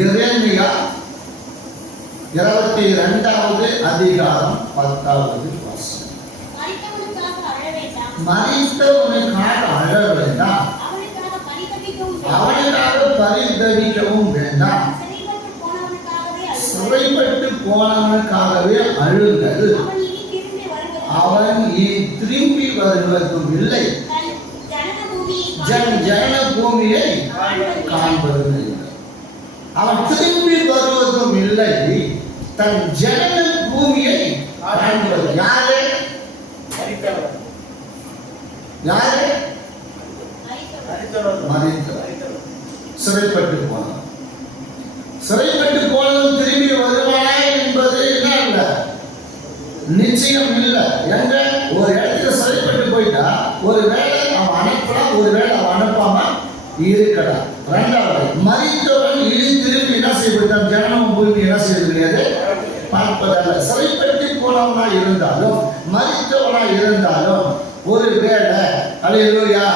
எரேமியா 22வது அதிகாரம் 10வது வசனம். மரித்தவனுக்காக அழ வேண்டாம், அவனுக்காக பரிதவிக்கவும் வேண்டாம், சிறைப்பட்டு போனவனுக்காகவே அழுங்கள், அவன் திரும்பி வருவதும் இல்லை, ஜன பூமியை காண்பதும் இல்லை. அவன் திரும்பி வருவதும் இல்லை, தன் ஜன பூமியை காண்பது. யாரு? யாரு? மரித்தவர், சிறைப்பட்டு போனவன். சிறைப்பட்டு போனவன் திரும்பி வருவானா என்பது என்ன இல்ல, நிச்சயம் இல்லை. எங்க ஒரு இடத்துல சிறைப்பட்டு போயிட்டா ஒரு வேளை அவன் அனுப்பலாம், ஒரு வேளை அவன் அனுப்பாம இருக்கலாம். இரண்டாவது, மரித்தவன் இனி திரும்பி என்ன செய்யப்பட்டான்? ஜனமும் பூமி என்ன செய்ய முடியாது, பார்ப்பதல்ல. சிறைப்பட்டு போனவனா இருந்தாலும் மரித்தவனா இருந்தாலும் ஒரு வேளை, அல்லேலூயா,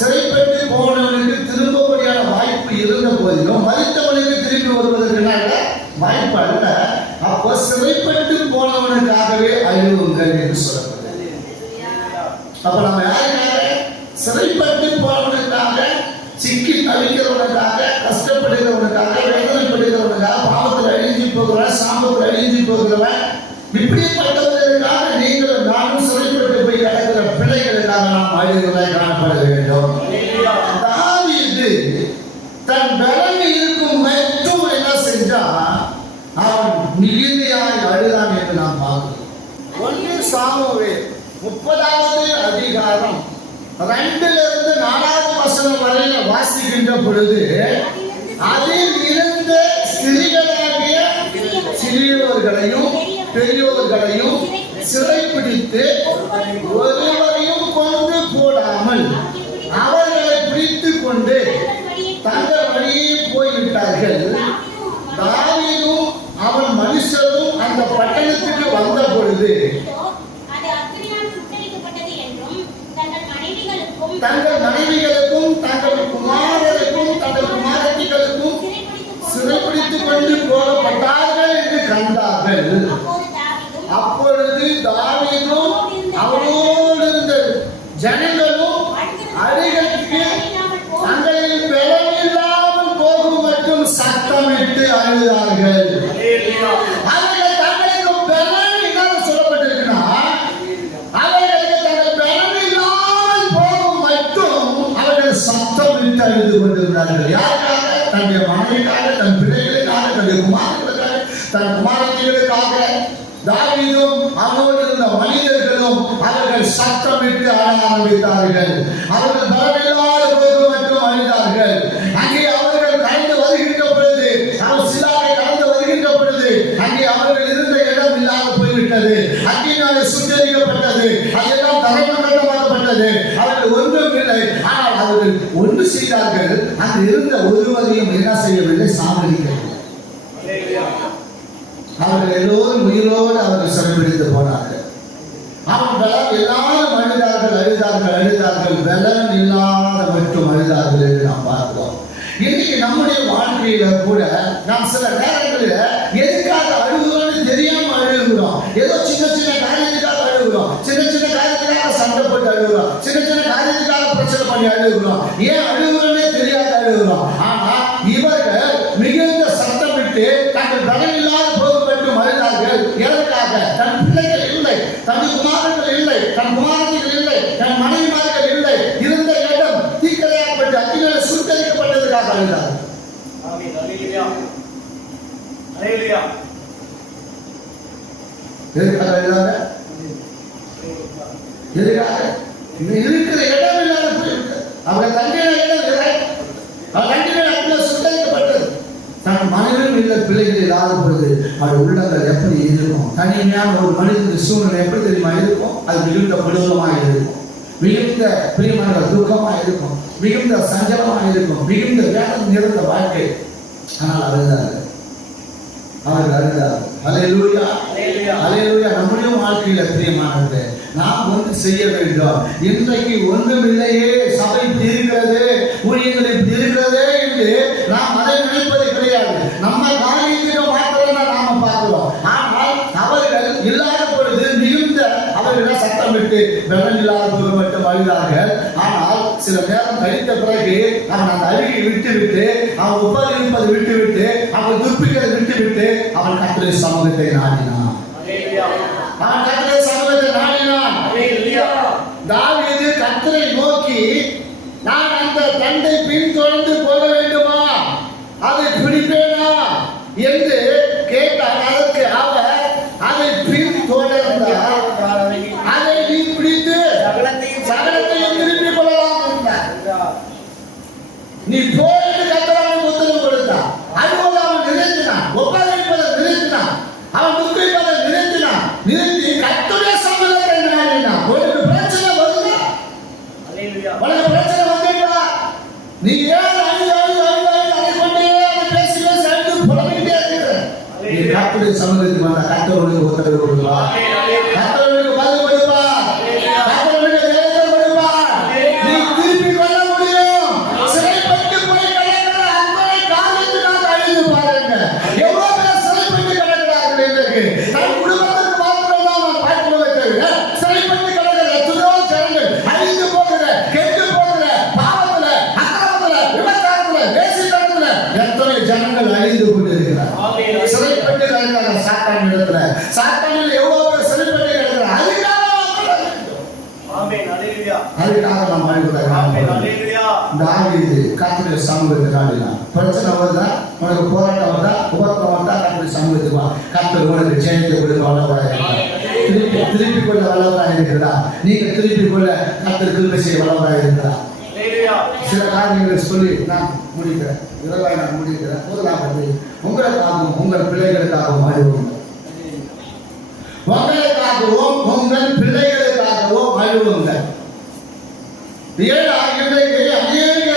சிறைப்பட்டு போனவனுக்கு திரும்பப்படியான வாய்ப்பு இருந்த போதிலும் மரித்தவனுக்கு திரும்பி வருவதற்கு வாய்ப்பு அல்ல. அப்போ சிறைப்பட்டு போனவனுக்காகவே அழுவுங்கள் என்று சொல்லப்படுது. அப்ப நம்ம யாருக்காக? சிறைப்பட்டு போனவனுக்காக, சிக்கி தவிக்கிறவனுக்காக, கஷ்டப்படுகிறவனுக்காக, வேதனைப்படுகிறவனுக்காக, பாவத்தில் அழிஞ்சு போகிறவன், சாம்பத்தில் அழிஞ்சு போகிறவன், இப்படிப்பட்டவர்களுக்காக நீங்களும் நானும் சிறைப்பட்டு போய் கிடக்கிற பிள்ளைகளுக்காக நாம் அழுகிறவர்களாய் காணப்பட வேண்டும். தாவீது தன் பலன் இருக்கும் மட்டும் என்ன செஞ்சான்? அவன் மிகுதியாய் அழுதான் என்று நாம் பார்க்கிறோம். 1 சாமுவேல் 30வது அதிகாரம் 2லிருந்து 4வது வசனம் வரையில வாசிக்கின்ற பொழுது, அதில் இருந்த ஸ்திரீகளாகிய சிறியவர்களையும் பெரியோர்களையும் சிறைப்பிடித்து ஒருவரையும் கொண்டு போடாமல் அவர்களை பிடித்துக் கொண்டு தங்கள் வழியே போய்விட்டார்கள். தாவீதும் அவன் மனுஷரும் அந்த பட்டணத்துக்கு வந்த பொழுது தங்கள் மனைவிகளுக்கும் தங்கள் குமாரருக்கும் தங்கள் குமாரத்திகளுக்கும் சிறைப்பிடித்துக் கொண்டு போகப்பட்டார்கள் என்று கண்டார்கள். அப்பொழுது தாவீதும் அவனோடு இருந்த ஜனங்களும் அடிகளுக்கு தங்களில் பலமில்லாமல் போகும் மற்றும் சத்தமிட்டு அழுதார்கள். அவர்கள் தங்களுக்கு பலன் என்ன சொல்லப்பட்டிருக்குன்னா, அவர்களுக்கு தங்கள் பலமில்லாமல் போகும் மற்றும் அவர்கள் சத்தமிட்டு அழுது கொண்டிருந்தார்கள். யாருக்காக? தன்னுடைய மனைவிக்காக, தன் பிள்ளைகளுக்காக, தன்னுடைய குமாரர்களுக்காக, தன் குமாரத்திகளுக்காக. தாவீதும் அவனோடு இருந்த மனிதர்களும் அவர்கள் சத்தமிட்டு அழ ஆரம்பித்தார்கள். அவர்கள் பலமில்லாத போது மட்டும் அழுதார்கள். அங்கே அவர்கள் கடந்து வருகின்ற பொழுது, அவர் சிலாவை கடந்து வருகின்ற பொழுது, அங்கே அவர்கள் இருந்த இடம் இல்லாமல் போய்விட்டது. அங்கினாலே சுட்டரிக்கப்பட்டது. அதெல்லாம் தரைமட்டமாக்கப்பட்டது. அவர்கள் ஒன்றும் இல்லை. ஆனால் அவர்கள் ஒன்று செய்தார்கள். அங்கு இருந்த ஒருவரையும் என்ன செய்யவில்லை, சாவடிக்கவில்லை. அவர்கள் எல்லோரும் உயிரோடு அவர்கள் சிறைப்பிடித்து போனார்கள். அவர்கள் எல்லாரும் அழுதார்கள். பலன் இல்லாத மட்டும் அழுதார்கள் என்று நாம் பார்க்கிறோம். இன்னைக்கு நம்முடைய வாழ்க்கையில கூட நாம் சில நேரங்களில் எதுக்காக அழுகுறோம்னு தெரியாம அழுகுறோம். ஏதோ சின்ன சின்ன காரியத்துக்காக அழுகுறோம், சின்ன சின்ன காரியத்துக்காக சண்டை போட்டு அழுகுறோம், சின்ன சின்ன காரியத்துக்காக பிரச்சனை பண்ணி அழுகுறோம். ஏன் அழுகுறோன்னே தெரியாத அழுகுறோம். ஆனா இவர்கள் மிகுந்த சத்தமிட்டு தங்கள் பலன் இல்லாத போது மட்டும் அழுதார்கள். எதற்காக? தன் பிள்ளைகள் இல்லை, தன் குமாரர்கள் இல்லை, தன் குமாரத்திகள் இல்லை, தன் மனைவிமார்கள் இல்லை, இருந்த இடம் தீக்கிரையாக்கப்பட்டு அக்கினியிலே சுட்டரிக்கப்பட்டதற்காக அழுதார்கள். எதுக்காக அழுதாங்க? எதுக்காக? இருக்கிற இடம் இல்லாத போயிருக்கு. அவங்க தங்கின இடம் இல்லை, தங்கின அக்கினியிலே சுட்டரிக்கப்பட்டது. தன் மனைவியும் இல்லை, பிள்ளைகள் இல்லாத பொழுது அது உள்ளங்கள் எப்படி இருக்கும்? தனிமையான ஒரு மனிதனுக்கு சூழ்நிலை எப்படி தெரியுமா இருக்கும்? அது மிகுந்த கொடூரமாக இருக்கும், மிகுந்த பிரியமான துக்கமாக இருக்கும், மிகுந்த சஞ்சலமாக இருக்கும், மிகுந்த வேதனை நிறைந்த வாழ்க்கை. ஆனால் அழுதார்கள். அல்லேலூயா, அல்லேலூயா. நம்முடைய வாழ்க்கையில பிரியமானது, நாம் ஒன்று செய்ய வேண்டும். இன்றைக்கு ஒன்றுமில்லையே, சபை இப்படி இருக்கிறது, ஊழியர்கள் இப்படி இருக்கிறது என்று நாம் அதை நினைப்பது கிடையாது. நம்ம காரியத்துக்கு மாத்திரம் தான் நாம பார்க்கிறோம். ஆனால் அவர்கள் இல்லாத பொழுது மிகுந்த அவர்கள் சத்தம் விட்டு வெள்ளம் இல்லாத பொழுது மட்டும் அழுதார்கள். ஆனால் சில நேரம் கழித்த பிறகு அவன் அந்த அழுகை விட்டு அவன் உபரிப்பதை விட்டு அவன் துப்பிக்கிறதை விட்டு அவன் கர்த்தருடைய சமூகத்தை நாடினான். அவன் கர்த்தருடைய சமூகத்தை நாடினான். தாவீது கர்த்தரை நோக்கி, நான் அந்த தண்டை பின்தொடர்ந்து போக வேண்டுமா, அதை பிடிப்பேனா என்று கேட்டான். அதற்கு அவர், அதை பின்தொடர்ந்தால் அதை நீ பிடித்து சகலத்தையும் திருப்பிக் கொள்ளலாம் என்றார். நீ போயிட்டு கர்த்தராக உத்தரவு கொடுத்தான். அதுபோல அவன் நிறுத்தினான், ஒப்படைப்பதை நிறுத்தினான், அவன் துப்பிப்பதை நிறுத்தினான். நிறுத்தி கர்த்தருடைய சமூகத்தை நாடினான். உனக்கு பிரச்சனை வருதா? உனக்கு பிரச்சனை வந்துட்டா நீ ஏன் அதை கொண்டே பேசி சேர்ந்து புலம்பிக்கிட்டே இருக்கிற? நீ கர்த்தருடைய சமூகத்துக்கு வந்த கர்த்தருடைய உத்தரவு கொடுப்பா, கர்த்தருடைய பதில் கொடுப்பா, கர்த்தருடைய வேலை கொடுப்பா. நீ திருப்பி கொள்ள முடியும். சிறைப்பட்டு போய் கிடக்கிற அத்தனை காரியத்துக்காக அழிந்து பாருங்க. எவ்வளவு பேர் சிறைப்பட்டு கிடக்கிறார்கள் இன்றைக்கு. தன் குடும்பத்துக்கு மாத்திரம் தான் நான் பார்க்கிறதை தவிர சிறைப்பட்டு கிடக்கிற எத்தனையோ ஜனங்கள் அழிந்து போகிற, கெட்டு போகிற, பாவத்துல, அக்கிரமத்துல, விபச்சாரத்துல, வேசித்தனத்துல எத்தனை ஜனங்கள் அழிந்து கொண்டிருக்கிறார். சிறைப்பட்டு கிடக்கிறாங்க சாத்தான் இடத்துல. சாத்தானில் எவ்வளவு பேர் சிறைப்பட்டு கிடக்கிறார். அதுக்காக நாம் அழிவுகிறார். தாவீது கர்த்தருடைய சமூகத்தை நாடினான். பிரச்சனை வருதா, உனக்கு போராட்டம் வருதா, உபத்திரம் வருதா, கர்த்தருடைய சமூகத்துக்கு வா. கர்த்தர் உனக்கு ஜெயத்தை கொடுக்க வல்லவராக இருக்கிறார். திருப்பி கொள்ள வல்லவராக இருக்கிறார். நீங்க திருப்பி கொள்ள கர்த்தர் கிருபை செய்ய வல்லவராக இருக்கிறார். சில காரியங்களை சொல்லி நான் முடிக்கிறேன். இரவாய் நான் முடிக்கிறேன். முதலாவது, உங்களுக்காகவும் உங்கள் பிள்ளைகளுக்காகவும் அழுவுங்க. உங்களுக்காகவும் உங்கள் பிள்ளைகளுக்காகவும் அழுவுங்க. ஏன்னா இன்றைக்கு அநேக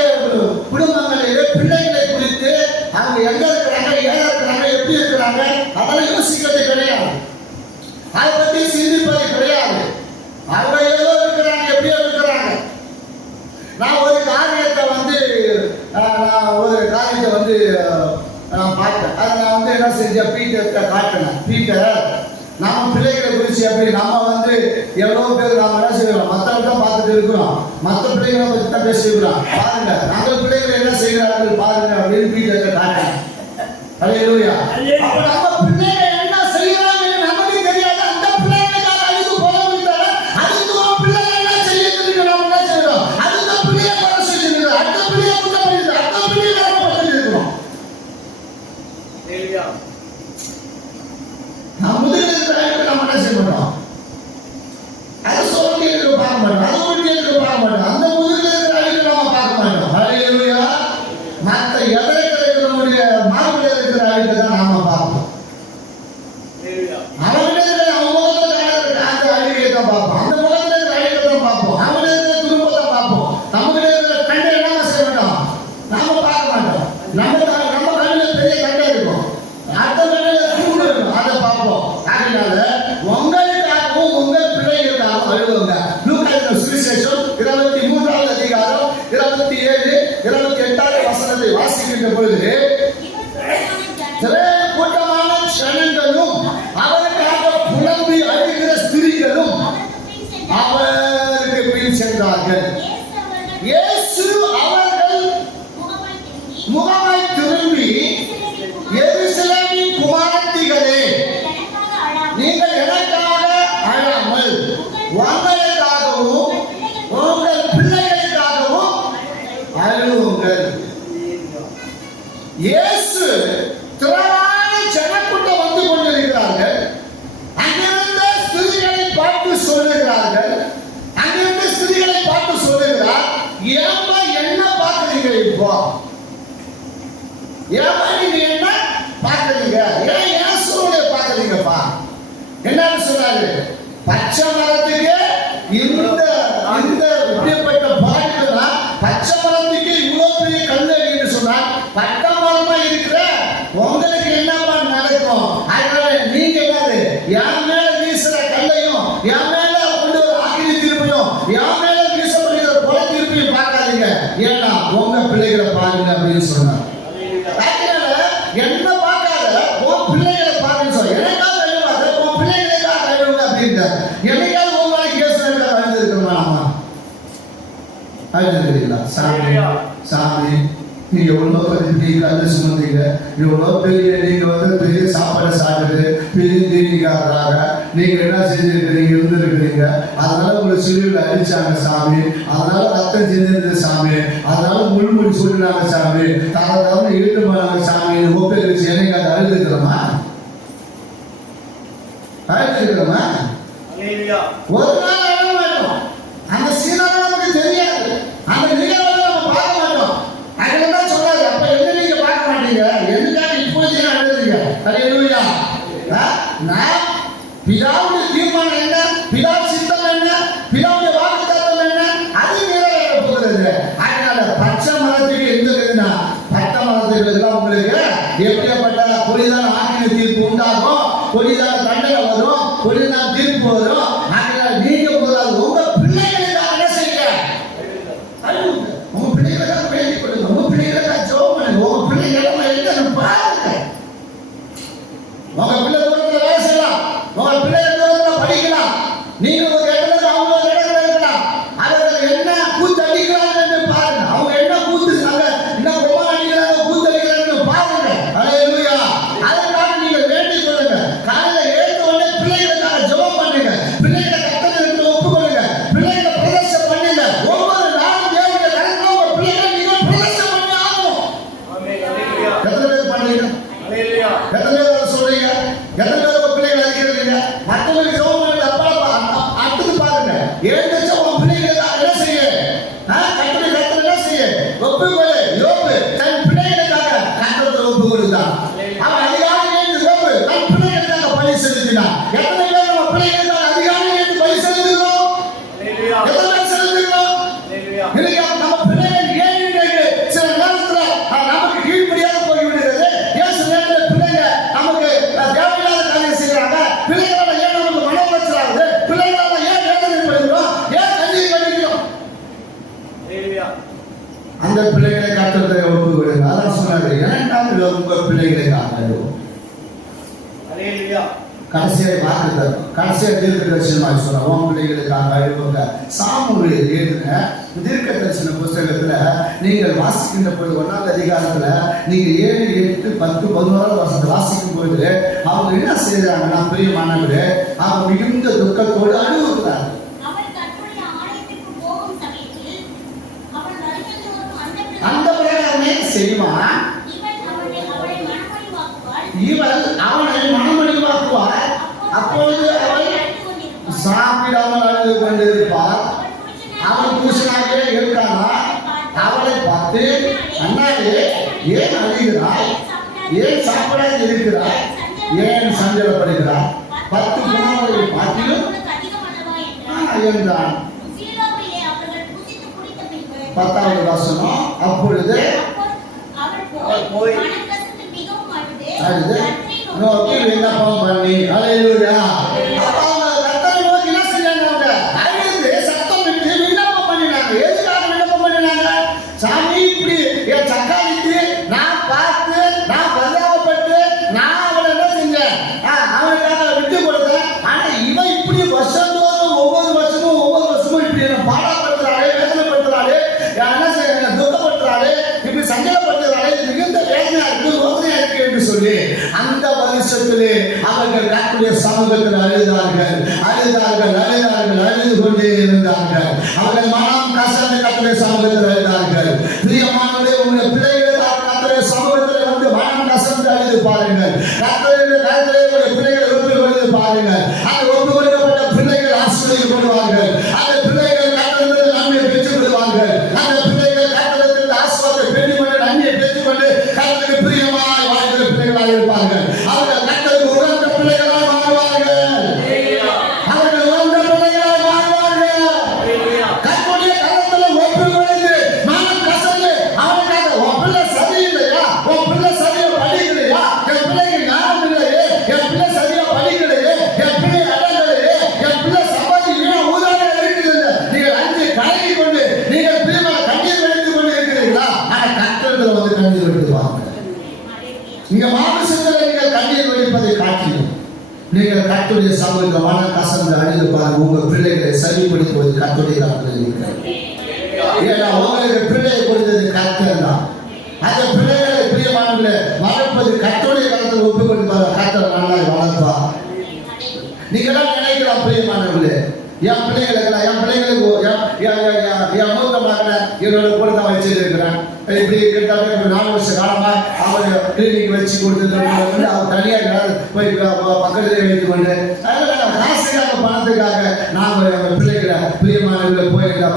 குடும்பங்களிலே பிள்ளைகளை குறித்து அவங்க எங்க இருக்கிறாங்க, ஏன் இருக்கிறாங்க, எப்படி இருக்கிறாங்க அதெல்லாம் யோசிக்கிறது கிடையாது. அதை பற்றி சிந்திப்பது கிடையாது. அவங்க ஏதோ இருக்கிறாங்க, எப்படியோ இருக்கிறாங்க. நான் ஒரு காரியத்தை நான் பார்த்தேன். அதை நான் என்ன செஞ்சேன், பீட்டர்கிட்ட காட்டினேன். பீட்டர், நம்ம பிள்ளைகளை குறித்து எப்படி நம்ம எவ்வளோ பேர் நாம என்ன செய்யறோம், மற்றவங்க பார்த்துட்டு இருக்கிறோம், மற்ற பிள்ளைகளை பற்றி தான் பேசிக்கிறோம். பாருங்க நம்ம பிள்ளைகளை என்ன செய்கிறார்கள் பாருங்க அப்படின்னு பீட்டர்கிட்ட காட்டினேன். அல்லேலூயா. அப்ப நம்ம பிள்ளைகள் என்ன செய்யறாங்கன்னு நமக்கு தெரியாது. அந்த பிள்ளைகளுக்காக அழுது போக முடியல. அதுக்கு பிள்ளைகள் என்ன செய்யறதுக்கு நம்ம என்ன செய்யறோம், அதுக்கு பிள்ளைய குறை செஞ்சுட்டு அடுத்த பிள்ளைய குற்றம் பண்ணிட்டு அடுத்த பிள்ளைய நம்ம பண்ணிட்டு இருக்கோம். நம்ம முதலில் நம்ம என்ன செய்ய மாட்டோம், அது சோழர்களுக்கு பார்க்க மாட்டோம், அது ஒன்றியருக்கு பார்க்க மாட்டோம், அந்த முதலில் நம்ம பார்க்க மாட்டோம். அல்லேலூயா. மற்ற எதற்குடைய மார்பில் இருக்கிற அழுக்கு தான் நாம பார்ப்போம். அவனிடத்தில் அவன் முகத்தில் அந்த அழுகையை தான் பார்ப்போம், அந்த முகத்தில் இருக்கிற அழுகை தான் பார்ப்போம், அவனிடத்தில் துருப்பத்தை பார்ப்போம். நம்மகிட்ட இருக்கிற கண்டை என்ன செய்ய மாட்டோம், நாம பார்க்க மாட்டோம். நம்ம கண்ணில் பெரிய கண்டை இருக்கும், அடுத்த கண்ணில் தூண்டு இருக்கும், அதை பார்ப்போம். அதனால உங்களுக்காகவும் உங்கள் பிள்ளைகளுக்காகவும் அழுவுங்க. லூக்கா சுவிசேஷம் 23வது அதிகாரம் 27, 28வது வசனத்தை வாசிக்கின்ற பொழுது, கூட்டமான ஜனங்களும் அவருக்காக புலம்பி அழுகிற ஸ்திரீகளும் அவருக்கு பின் சென்றார்கள். இயேசு அவர்கள் முகமாய் திரும்பி, எருசலேமின் குமாரத்திகளே, நீங்கள் எனக்காக அழாமல் உங்களுக்காகவும் உங்கள் பிள்ளைகளுக்காகவும் அழுவுங்கள். இயேசு திரளான ஜனக்கூட்டம் வந்து கொண்டிருக்கிறார்கள். அங்கிருந்த ஸ்திரீகளை பார்த்து சொல்லுகிறார்கள், அங்கிருந்த ஸ்திரீகளை பார்த்து சொல்லுகிறார், ஏம்மா என்ன பார்க்குறீங்க, இப்போ ஏம்மா நீங்க என்ன பார்க்குறீங்க, ஏன் இயேசுவை பார்க்குறீங்கப்பா? என்னன்னு சொன்னாரு, பச்சை மரத்துக்கு இந்த இப்படிப்பட்ட பாட்டுனா பச்சை மரத்துக்கு இவ்வளவு பெரிய கல்லு என்று சொன்னார். பட்டை மரமா இருக்கிற உங்களுக்கு என்னமா நடக்கும்? அதனால நீங்க என்னது, என் மேல வீசுற கல்லையும் என் மேல கொண்டு ஒரு அக்கினி திருப்பியும் என் மேல வீசப்படுகிற கொலை திருப்பியும் பார்க்காதீங்க, ஏன்னா உங்க பிள்ளைகளை பாருங்க அப்படின்னு சொன்னார். அதனால என்ன எவ்வளோ பெரிய கல்லை சுமந்தீங்க, எவ்வளோ பெரிய நீங்க பெரிய சாப்பாடை சாப்பிட்டு பெரிய தீனிக்காரராக நீங்க என்ன செஞ்சிருக்கிறீங்க, இருந்திருக்கிறீங்க. அதனால உங்களை சிலுவையில் அடிச்சாங்க சாமி, அதனால ரத்தம் செஞ்சிருந்தது சாமி, அதனால முள்முடி சொல்லினாங்க சாமி, தவறு இழுத்து போனாங்க சாமி. ஒப்பை வச்சு எனக்கு அதை அழுதுக்கிறோமா? அழுதுக்கிறோமா? ஒரு நாள் அழக மாட்டோம். அந்த சீனாவை நமக்கு தெரியாது, அந்த நிகழ்வை நம்ம பார்க்க மாட்டோம். அதுதான் சொல்லாது. அப்ப என்ன நீங்க பார்க்க மாட்டீங்க, எதுக்காக இப்போது அழுதுறீங்க? அல்லேலூயா. நான் பிதாவுடைய தீர்மானம் என்ன, பிதா சித்தம் என்ன, பிதாவுடைய வாக்குத்தத்தம் என்ன, அது நிறைவேற போகிறது. அதனால பச்சை மரத்துக்கு எந்த இருக்குன்னா, பச்சை மரத்துக்கு எல்லாம் உங்களுக்கு எப்படிப்பட்ட புரிதான ஆக்கின தீர்ப்பு உண்டாகும், புரிதான தண்டனை வரும், புரிதான தீர்ப்பு வரும். அதனால நீங்க போதாது உங்க பிள்ளைகளுக்காக என்ன செய்யுங்க, உங்க பிள்ளைகளுக்காக வேண்டிக் கொள்ளுங்க, உங்க பிள்ளைகளுக்காக ஜெபம் பண்ணுங்க, உங்க பிள்ளைகளை என்ன பாருங்க. உங்க பிள்ளை தூரத்துல வேலை செய்யலாம், உங்க பிள்ளைங்க தூரத்துல படிக்கலாம், நீங்க ஒரு இடத்துல அவங்க ஒரு இடத்துல இருக்கலாம். அவர்கள் என்ன கூத்து அடிக்கிறாங்க என்று பாருங்க, அவங்க என்ன கூத்து என்ன பொம்மை அடிக்கிறாங்க, கூத்து அடிக்கிறாங்கன்னு பாருங்க. அல்லேலூயா. அதற்காக நீங்க வேண்டிக் கொள்ளுங்க. காலையில எழுந்த உடனே பிள்ளைகளுக்காக ஜெபம் பண்ணுங்க, பிள்ளைகளை கர்த்தருக்கு ஒப்புக்கொள்ளுங்க, பிள்ளைகளை பிரதர்ஷனம் பண்ணுங்க. ஒவ்வொரு நாளும் தேவனுடைய கரத்துல உங்க பிள்ளைகளை நீங்க பிரதர்ஷனம் பண்ணி ஆகணும். எத்தனை பேர் பண்ணீங்க? எத்தனை பேர் சொல்றீங்க? எத்தனை பேர் உங்க பிள்ளைகளை அடிக்கிறீங்க? மற்றவங்களுக்கு ஜெபம் பண்ணி அப்பா அடுத்து பாருங்க. எழுந்திருச்ச உங்க பிள்ளைகளுக்காக என்ன செய்ய, கர்த்தர் என்ன செய்ய, ஒப்புக்கொள்ளு. யோபு தன் பிள்ளைகளுக்காக கர்த்தருக்கு ஒப்பு கொடுத்தான். அவன் அதிகாலை எழுந்து யோபு தன் பிள்ளைகளுக்காக பலி செலுத்தினான். எத்தனை பேர் நம்ம பிள்ளைகளுக்காக அதிகாலை எழுந்து பலி செலுத்துகிறோம்? எத்தனை பேர் செலுத்துகிறோம்? இன்னைக்கு நம்ம பிள்ளைகள் ஏன் இன்றைக்கு சில நேரத்துல நமக்கு கீழ்ப்படியாக போய்விடுகிறது, ஏன் சில நேரத்தில் பிள்ளைங்க நமக்கு தேவையில்லாத காரியம் செய்யறாங்க, பிள்ளைகளால ஏன் நமக்கு மனப்பற்றாகுது, பிள்ளைகளால ஏன் வேதனைப்படுகிறோம், ஏன் கண்ணீர் வடிக்கிறோம்? அந்த பிள்ளைகளை கர்த்தரை ஒப்பு கொடுங்க. அதான் சொன்னாரு, இரண்டாவது உங்க பிள்ளைகளுக்காக அழுவோம். கடைசியாக வாக்கு தரும், கடைசியாக தீர்க்க தரிசனமாக சொன்ன உன் பிள்ளைகளுக்காக அழுவுங்க. சாமுவேல் எழுதின தீர்க்க தரிசன புஸ்தகத்துல நீங்கள் வாசிக்கின்ற பொழுது 1ஆம் அதிகாரத்துல நீங்க 7, 8, 10, 11 வருஷத்தை வாசிக்கும் பொழுது அவங்க என்ன செய்யறாங்கன்னா, பிரியமானவர்களே, அவங்க மிகுந்த துக்கத்தோடு அழுவுகிறாங்க. அந்த பிரகாரமே செய்வான். இவள் அவனை மனமடிவாக்குவார். அப்பொழுது அவள் சாப்பிடாமல் அழுது கொண்டிருப்பார். அவள் புருஷனாக இருக்கானா? அவளை பார்த்து, அண்ணாவே ஏன் அழுகிறாய், ஏன் சாப்பிடாது இருக்கிறாய், ஏன் சஞ்சலப்படுகிறாய், 10 குமாரரை பார்த்திலும் என்றான். 10வது வசனம். அப்பொழுது அழுது நோக்கி விண்ணப்பம் பண்ணி, அல்லேலூயா. அவங்க கர்த்தரை நோக்கி என்ன செஞ்சாங்க? அழுது சத்தம் விட்டு விண்ணப்பம் பண்ணினாங்க. எதுக்காக விண்ணப்பம் பண்ணினாங்க? சாமி, இப்படி என் சக்காலிக்கு நான் பார்த்து, நான் பரிதாபப்பட்டு, நான் அவளை என்ன செஞ்சேன், அவனுக்காக விட்டு கொடுத்தேன். ஆனா இவன் இப்படி வருஷந்தோறும் ஒவ்வொரு வருஷமும் இப்படி என்ன பாடப்படுத்துறாளே, வேதனைப்படுத்துறாளே, என்ன செய்ய துக்கப்படுத்துறாளே, இப்படி சஞ்சலப்படுத்துறாளே, மிகுந்த வேதனையா இருக்கு, ரோதனையா இருக்கு என்று சொல்லி அந்த வருஷத்திலே அவர்கள் கர்த்தருடைய சமூகத்தில் அழுதார்கள். அழுது கொண்டே இருந்தார்கள். அவர்கள் மனம் கசந்து கர்த்தருடைய சமூகத்தில் அழுதார்கள். பிரியமானவர்களே, உங்களுடைய பிள்ளைகள் கர்த்தருடைய சமூகத்தில் வந்து மனம் கசந்து அழுது பாருங்கள். கர்த்தருடைய கரத்திலே உங்களுடைய பிள்ளைகளை ஒப்புக் கொடுத்து பாருங்கள். அந்த ஒப்புக் கொடுக்கப்பட்ட பிள்ளைகள் ஆசீர்வதிக்கப்படுவார்கள். அந்த பிள்ளைகள் கர்த்தரிடத்தில் நன்மையை பெற்றுக் கொள்வார்கள். அந்த பிள்ளைகள் கர்த்தரிடத்தில் ஆசீர்வாதத்தை பெற்றுக்கொண்டு நன்மையை பெற்றுக்கொண்டு கர்த்தருக்கு பிரியமாய் வாழ்கிற பிள்ளைகளாக இருப்பார்கள். அவர்கள் கர்த்தருக்கு உகந்த பிள்ளைகளாய் மாறுவார்கள். அவர்கள் உகந்த பிள்ளைகளாய் மாறுவார்கள். கர்த்தருடைய கரத்தில் ஒப்புக் கொடுத்து மனம் கசந்து அவனுக்காக, உன் பிள்ளை சரியில்லையா, உன் பிள்ளை சரியா படிக்கலையா, என் பிள்ளைக்கு ஞானம் இல்லையே, என் பிள்ளை சரியா படிக்கலையே, என் பிள்ளை அடங்கலையே, என் பிள்ளை சம்பாதிக்கலையே, ஊதாரியா இருக்குது, நீங்கள் அஞ்சு கலங்கி கொண்டு நீங்கள் பிரியமா கண்ணீர் வடித்துக் கொண்டு இருக்கிறீர்களா? ஆனா கர்த்தரிடத்தில் வந்து கண்ணீர் வடித்துவாங்க. நீங்க மாமிசத்தில் நீங்கள் கண்ணீர் வடிப்பதை காட்டிலும் நீங்கள் கர்த்தருடைய சமூகத்தில் மனம் கசந்து அழுது பாருங்க. உங்க பிள்ளைகளை சரிப்படுத்துவது கர்த்தருடைய கரத்தில் இருக்கிறது. ஏன்னா உங்களுக்கு பிள்ளையை கொடுத்தது கர்த்தர் தான். அந்த பிள்ளைகளை பிரியமானவர்களே வளர்ப்பது கர்த்தருடைய கரத்தில் ஒப்புக் கொடுப்பார். கர்த்தர் நல்லா வளர்ப்பா. நீங்களாம் நினைக்கலாம் பிரியமானவர்களே, என் பிள்ளைங்களுக்கு என் மூத்த மகனை என்னோட கூட தான் வச்சிருக்கிறேன். இப்படி கிட்டத்தட்ட 4 வருஷ காலமா அவங்க கிளினிக் வச்சு கொடுத்து அவர் தனியாக போய் பக்கத்துல வைத்து கொண்டு காசுக்காக பணத்துக்காக நாங்கள் எங்கள் பிள்ளைகளை பிரியமானவர்களை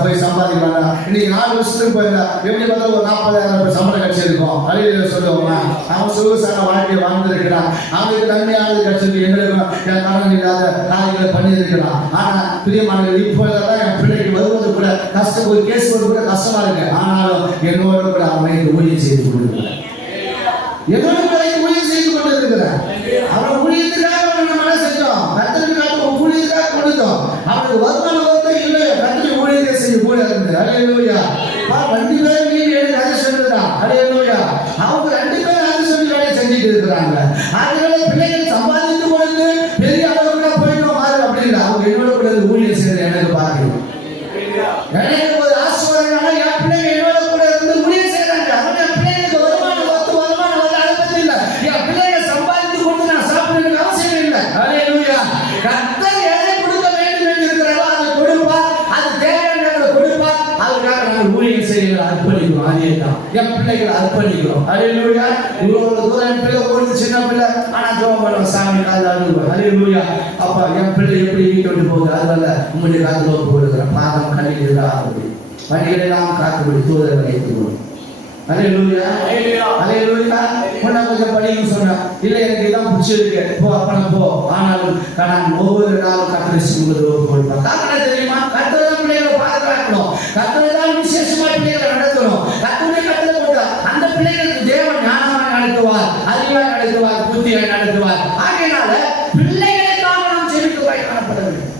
போய் சம்பாதிக்கலாம். இன்னைக்கு 4 வருஷத்துக்கு போயிருந்தா எப்படி பார்த்தா ஒரு 40,000 சம்பளம் கிடைச்சிருக்கோம். அழிவு சொல்லுவோமா, அவன் சொகுசான வாழ்க்கையை வாழ்ந்திருக்கிறான். அவனுக்கு நன்மையானது கிடைச்சிருக்கு. எங்களுக்கு என் கடன் இல்லாத காரியங்களை பண்ணியிருக்கிறான். ஆனா பிரியமானவர்கள் இப்போதான் என் பிள்ளைக்கு வருவது கூட கஷ்டம், ஒரு கேஸ் வருவது கூட கஷ்டமா இருக்கு. ஆனாலும் என்னோட கூட அவனை ஊழியம் செய்து கொண்டிருக்கிறார். என்னோட கூட ஊழியம் செய்து கொண்டிருக்கிறார். அவன் ஊழியத்துக்காக நம்ம செஞ்சோம், கர்த்தருக்காக ஊழியத்துக்காக கொடுத்தோம். அவனுக்கு வருமானம் வந்து இல்லை, கர்த்தருக்கு ஊழியத்தை செய்ய கூட இருந்தது. அல்லேலூயா. 2 பேரும் நீங்க எனக்கு அதை சொல்லுதான். அல்லேலூயா. அவங்க 2 பேரும் அதை சொல்லி வேலை செஞ்சுட்டு இருக்கிறாங்க. அதனால பிள்ளைகள் சம்பாதித்து கொண்டு பெரிய அளவுக்கு போயிட்டோம் மாறு அப்படின்னா அவங்க என்னோட கூட ஊழியம் செய்யறது எனக்கு பாக்கணும். எனக்கு ஒரு ஆசீர்வாதம். என் பிள்ளைங்க என்னோட கூட இருந்து ஊழியம் செய்யறாங்க. அவங்க என் பிள்ளைங்களுக்கு வருமானம் வந்து அதை பத்தி இல்லை. என் பிள்ளைங்க சம்பாதித்து கொண்டு நான் சாப்பிடுறதுக்கு அவசியம் இல்லை. அல்லேலூயா. கர்த்தர் எதை கொடுக்க வேண்டும் என்று இருக்கிறாரோ அதை கொடுப்பார். அது தேவையான கொடுப்பார். அதுக்காக நாங்கள் ஊழியம் செய்ய அர்ப்பணிக்கிறோம். அதே தான் என் பிள்ளைகளை அர்ப்பணிக்கிறோம். அல்லேலூயா. இவ்வளவு தூரம் என் பிள்ளை போடுது, சின்ன பிள்ளை, ஆனா ஜெபம் பண்ணுவோம், சாமி காலையில் அழுகுவோம். அல்லேலூயா. அப்பா என் பிள்ளை எப்படி வீட்டோட்டு போகுது, அதனால உங்களுடைய காத்துல ஒப்பு கொடுக்குறேன். பாதம் கண்ணில் இல்லாதபடி வண்டிகளெல்லாம் காத்துபடி தூதரை வைத்துக்கொள்ளும். அல்லேலூயா. அல்லேலூயா. முன்ன கொஞ்சம் படியும் சொன்னா இல்லை எனக்கு இதான் பிடிச்சிருக்கு, போ அப்பனம் போ. ஆனாலும் நான் ஒவ்வொரு நாளும் கர்த்தரை செய்வது ஒப்பு கொடுப்பேன். காரணம் தெரியுமா? கர்த்தரை பிள்ளைகளை பாதுகாக்கணும். கர்த்தரை தான் விசேஷமா பிள்ளைகளை நடத்தணும். கர்த்தரை கட்டளை போட்டார். அந்த பிள்ளைகளுக்கு தேவன் ஞானமாக நடத்துவார், அறிவாக நடத்துவார், புத்தியாக நடத்துவார். ஆகையினால பிள்ளைகளுக்காக நாம் ஜெபிக்கவாய் காணப்பட வேண்டும்.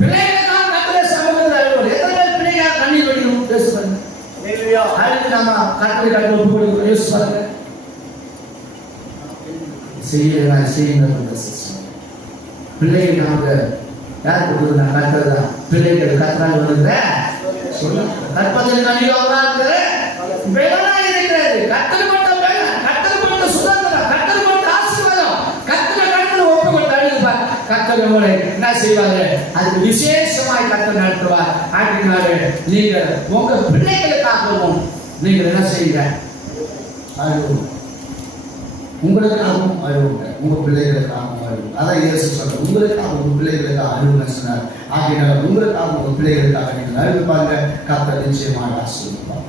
பிள்ளைகளுக்காக கர்த்தரை சமூகத்தில் அழுவோம். எத்தனை பிள்ளையாக கண்ணீர் வடிக்கும் பேசுவாங்க. அதுக்கு நாம கர்த்தரை கட்டளை ஒப்பு கொடுக்கிறோம். யோசிச்சு பாருங்க. பிள்ளைகள் நாம யாருக்கு கொடுக்குறா? கர்த்தர் தான். பிள்ளைகள் கர்த்தரால் வருகிற கற்பதில் கனிவாக இருக்கிறது. கர்த்தர் கொடுத்த பலன், கர்த்தர் கொடுத்த சுதந்திரம், கர்த்தர் கொடுத்த ஆசீர்வாதம், கர்த்தர் கடந்து ஒப்பு கொடுத்து அழுதுப்பார். கர்த்தர் உங்களை என்ன செய்வாரு? அது விசேஷமாய் கர்த்தர் நடத்துவார். ஆகினாலே நீங்க உங்க பிள்ளைகளுக்காகவும் நீங்கள் என்ன செய்யுங்க? அழுவும். உங்களுக்காகவும் அழுவுங்க, உங்க பிள்ளைகளுக்காகவும் அழுவுங்க. அதான் இயேசு சொல்றார், உங்களுக்காக உங்க பிள்ளைகளுக்காக அழுவுங்க சொன்னார். ஆகையினால உங்களுக்காக உங்க பிள்ளைகளுக்காக நீங்கள் அழுது பாருங்க. கர்த்தர் நிச்சயமாக ஆசீர்வதிப்பார்.